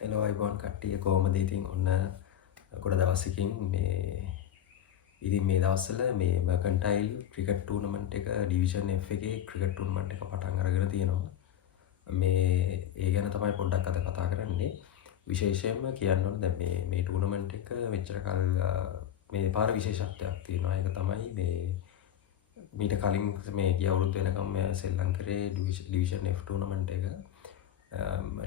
එලෝ අයිබෝන් කට්ටිය කොහොමද ඉතින් ඔන්න ගොඩ දවසකින් ඉතින් මේ දවස්වල මේ මර්කන්ටයිල් ක්‍රිකට් ටූර්නමන්ට් එක ඩිවිෂන් F එකේ ක්‍රිකට් ටූර්නමන්ට් එක පටන් අරගෙන තියෙනවා මේ ඒ ගැන තමයි පොඩ්ඩක් අද කතා කරන්නේ විශේෂයෙන්ම කියන්න ඕන දැන් මේ ටූර්නමන්ට් එක මෙච්චර කල් මේ පාර විශේෂත්වයක් තියෙනවා ඒක තමයි මේ මීට කලින් මේ ගිය අවුරුදු වෙනකම් සෙල්ලම් කරේ ඩිවිෂන් F ටූර්නමන්ට් එක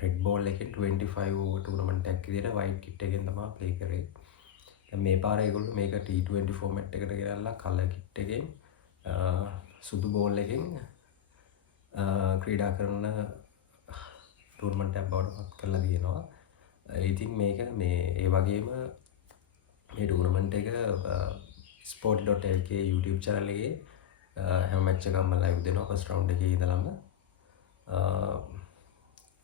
රෙඩ් බෝල් එකෙන් 25 ඕවර් ටූර්නමන්ට් එකක් විදිහට වයිට් කිට් එකෙන් තමයි ප්ලේ කරේ. දැන් මේ පාර ඒගොල්ලෝ මේක T20 ෆෝමැට් එකට ගෙනල්ලා කලර් කිට් එකෙන් සුදු බෝල් එකෙන් ක්‍රීඩා කරන ටූර්නමන්ට් එකක් බවට පත් කරලා තියෙනවා. ඉතින් මේක මේ ඒ වගේම මේ ටූර්නමන්ට් එක sport.lk YouTube channel එකේ හැම මැච් එකක්ම ලයිව් දෙනවා ෆස්ට් රවුන්ඩ් එකේ ඉඳලම.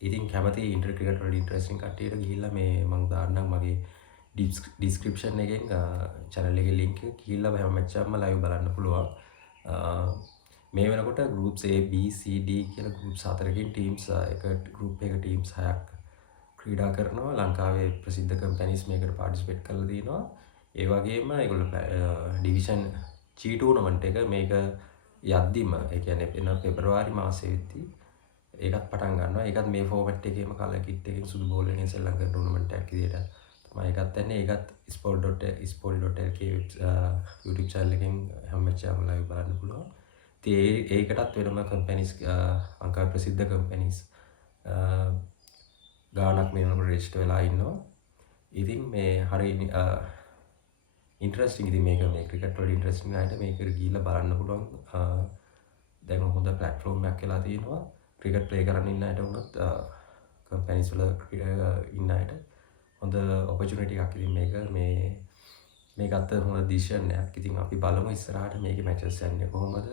ඉතින් කැමති ඉන්ටර් ක්‍රිකට් වල ඉන්ටරෙස්ටිං කට්ටියට ගිහිල්ලා මේ මම දාන්නම් මගේ ඩිස්ක්‍රිප්ෂන් එකෙන් channel එකේ link එක ගිහිල්ලා හැම මැච් එකක්ම live බලන්න පුළුවන්. මේ වෙනකොට groups A B C D කියලා groups හතරකින් teams එක group එක teams 6ක් ක්‍රීඩා කරනවා. ලංකාවේ ප්‍රසිද්ධ companies මේකට participate කරලා තිනවා. ඒ වගේම ඒගොල්ලෝ division G tournament එක මේක යද්දිම ඒ කියන්නේ එන පෙබරවාරි මාසයේ වෙද්දී ඒකත් පටන් ගන්නවා. ඒකත් මේ ෆෝමැට් එකේම කලර් කිට් එකකින් සුදු බෝල් එකෙන් සෙල්ලම් කරන ටූර්නමන්ට් එකක් විදියට තමයි ඒකත් යන්නේ. ඒකත් sport.lk YouTube channel එකෙන් හැම මැච් එකක්ම live බලන්න පුළුවන්. ඉතින් ඒකටත් වෙනම companies ලංකාවේ ප්‍රසිද්ධ companies ගානක් මේ වෙනකොට register වෙලා ඉන්නවා. ඉතින් මේ හරිය ඉන්ටරෙස්ටිං ඉතින් මේක මේ ක්‍රිකට් වල ඉන්ටරෙස්ටිං අයට මේකට ගිහිල්ලා බලන්න පුළුවන්. දැන් හොඳ ප්ලැට්ෆෝම් එකක් වෙලා තියෙනවා. ක්‍රිකට් ප්ලේ කරන්න ඉන්න අයට වුණත් කම්පැනිස් වල ඉන්න අයට හොඳ ඔපචුනිටි එකක්. ඉතින් මේක අත හොඳ ඩිසිෂන් එකක්. ඉතින් අපි බලමු ඉස්සරහට මේකේ මැචස් යන්නේ කොහොමද.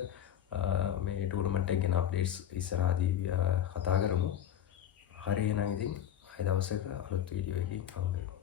මේ ටූර්නමන්ට් එක ගැන අප්ඩේට්ස් ඉස්සරහදී කතා කරමු. හරි එහෙනම් ඉතින් ආයෙ දවසක අලුත් වීඩියෝ එකකින් හමු වෙමු.